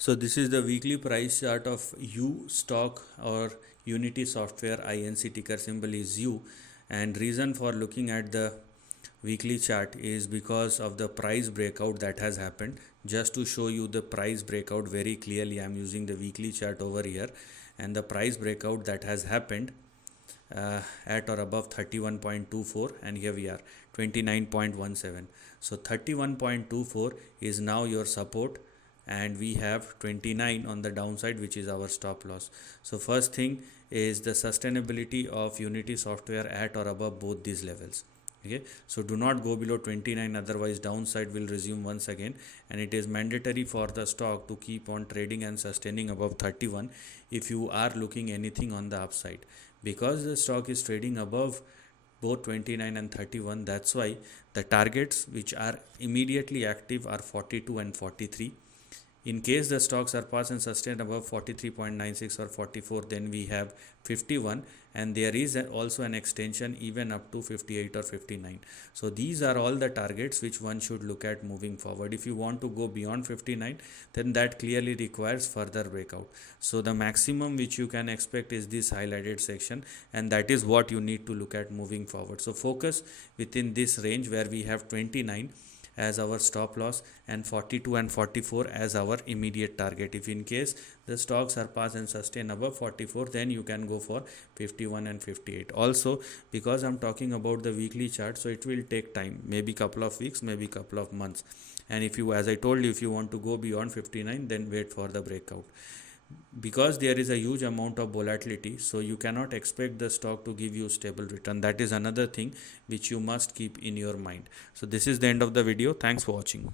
So this is the weekly price chart of U stock or Unity Software INC, ticker symbol is U, and reason for looking at the weekly chart is because of the price breakout that has happened. Just to show you the price breakout very clearly, I am using the weekly chart over here, and the price breakout that has happened at or above 31.24, and here we are 29.17. So 31.24 is now your support, and we have 29 on the downside, which is our stop loss. So first thing is the sustainability of Unity Software at or above both these levels. Okay, so do not go below 29, otherwise downside will resume once again, and it is mandatory for the stock to keep on trading and sustaining above 31 if you are looking anything on the upside. Because the stock is trading above both 29 and 31, that's why the targets which are immediately active are 42 and 43. In case the stock surpass and sustain above 43.96 or 44, then we have 51, and there is also an extension even up to 58 or 59. So these are all the targets which one should look at moving forward. If you want to go beyond 59, then that clearly requires further breakout. So the maximum which you can expect is this highlighted section, and that is what you need to look at moving forward. So focus within this range where we have 29 as our stop loss and 42 and 44 as our immediate target. If in case the stock surpass and sustain above 44, then you can go for 51 and 58. Also, because I'm talking about the weekly chart, so it will take time, maybe couple of weeks, maybe couple of months. And if you, as I told you, if you want to go beyond 59, then wait for the breakout. Because there is a huge amount of volatility, so you cannot expect the stock to give you stable return. That is another thing which you must keep in your mind. So this is the end of the video. Thanks for watching.